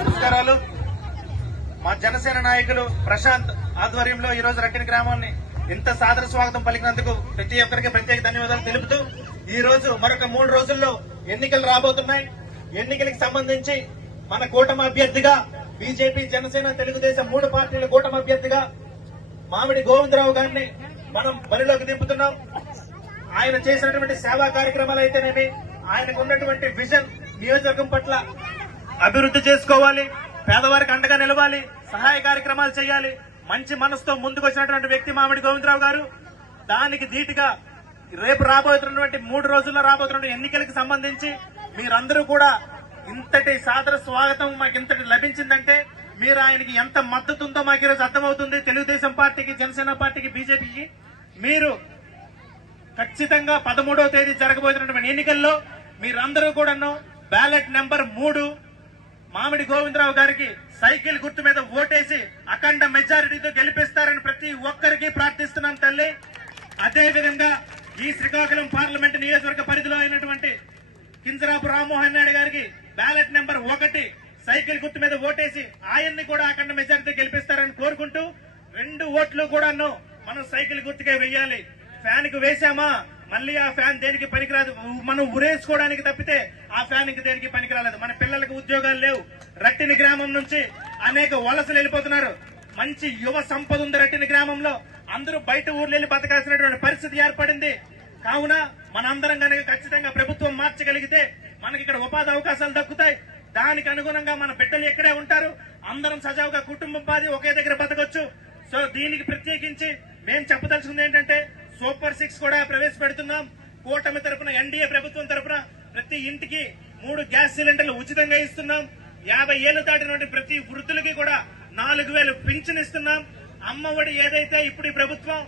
నమస్కారాలు. మా జనసేన నాయకులు ప్రశాంత్ ఆధ్వర్యంలో ఈ రోజు రట్టిన గ్రామాన్ని ఇంత సాదర స్వాగతం పలికినందుకు ప్రతి ఒక్కరికి ప్రత్యేక ధన్యవాదాలు తెలుపుతూ ఈ రోజు మరొక 3 రోజుల్లో ఎన్నికలు రాబోతున్నాయి. ఎన్నికలకు సంబంధించి మన కూటమి అభ్యర్థిగా బీజేపీ, జనసేన, తెలుగుదేశం 3 పార్టీల కూటమి అభ్యర్థిగా మామిడి గోవిందరావు గారిని మనం బరిలోకి దింపుతున్నాం. ఆయన చేసినటువంటి సేవా కార్యక్రమాలు అయితేనేమి, ఆయనకు ఉన్నటువంటి విజన్, నియోజకవర్గం పట్ల అభివృద్ధి చేసుకోవాలి, పేదవారికి అండగా నిలవాలి, సహాయ కార్యక్రమాలు చేయాలి, మంచి మనసుతో ముందుకు వచ్చినటువంటి వ్యక్తి మామిడి గోవిందరావు గారు. దానికి ధీటుగా రేపు రాబోతున్నటువంటి 3 రోజుల్లో రాబోతున్న ఎన్నికలకు సంబంధించి మీరందరూ కూడా ఇంతటి సాదర స్వాగతం మాకు ఇంతటి లభించిందంటే మీరు ఆయనకి ఎంత మద్దతు ఉందో మాకు ఈరోజు అర్థమవుతుంది. తెలుగుదేశం పార్టీకి, జనసేన పార్టీకి, బీజేపీకి మీరు ఖచ్చితంగా 13వ తేదీ జరగబోతున్నటువంటి ఎన్నికల్లో మీరందరూ కూడాను బ్యాలెట్ నెంబర్ 3 మామిడి గోవిందరావు గారికి సైకిల్ గుర్తు మీద ఓటేసి అఖండ మెజారిటీతో గెలిపిస్తారని ప్రతి ఒక్కరికి ప్రార్థిస్తున్నాం తల్లి. అదేవిధంగా ఈ శ్రీకాకుళం పార్లమెంట్ నియోజకవర్గ పరిధిలో అయినటువంటి కింజరాపు రామ్మోహన్ నాయుడు గారికి బ్యాలెట్ నెంబర్ 1 సైకిల్ గుర్తు మీద ఓటేసి ఆయన్ని కూడా అఖండ మెజారిటీతో గెలిపిస్తారని కోరుకుంటూ 2 ఓట్లు కూడాను మనం సైకిల్ గుర్తుకే వెయ్యాలి. ఫ్యాన్ కు వేశామా మళ్ళీ ఆ ఫ్యాన్ దేనికి పనికిరాదు. మనం ఉరేసుకోవడానికి తప్పితే ఆ ఫ్యాన్ ఇంక దేనికి పనికిరాలేదు. మన పిల్లలకు ఉద్యోగాలు లేవు. రట్టిని గ్రామం నుంచి అనేక వలసలు వెళ్ళిపోతున్నారు. మంచి యువ సంపద ఉంది రట్టిని గ్రామంలో. అందరూ బయట ఊర్లు వెళ్లి బతకాల్సినటువంటి పరిస్థితి ఏర్పడింది. కావున మనందరం కనుక ఖచ్చితంగా ప్రభుత్వం మార్చగలిగితే మనకి ఇక్కడ ఉపాధి అవకాశాలు దక్కుతాయి. దానికి అనుగుణంగా మన బిడ్డలు ఇక్కడే ఉంటారు. అందరం సజావుగా కుటుంబం పాది ఒకే దగ్గర బతకొచ్చు. సో దీనికి ప్రత్యేకించి మేము చెప్పదలుచుకుంది ఏంటంటే సూపర్ 6 కూడా ప్రవేశపెడుతున్నాం. కూటమి తరపున, ఎన్డీఏ ప్రభుత్వం తరపున ప్రతి ఇంటికి 3 గ్యాస్ సిలిండర్లు ఉచితంగా ఇస్తున్నాం. 50 ఏళ్లు దాటినటువంటి ప్రతి వృద్ధులకి కూడా 4000 పింఛన్ ఇస్తున్నాం. అమ్మఒడి ఏదైతే ఇప్పుడు ఈ ప్రభుత్వం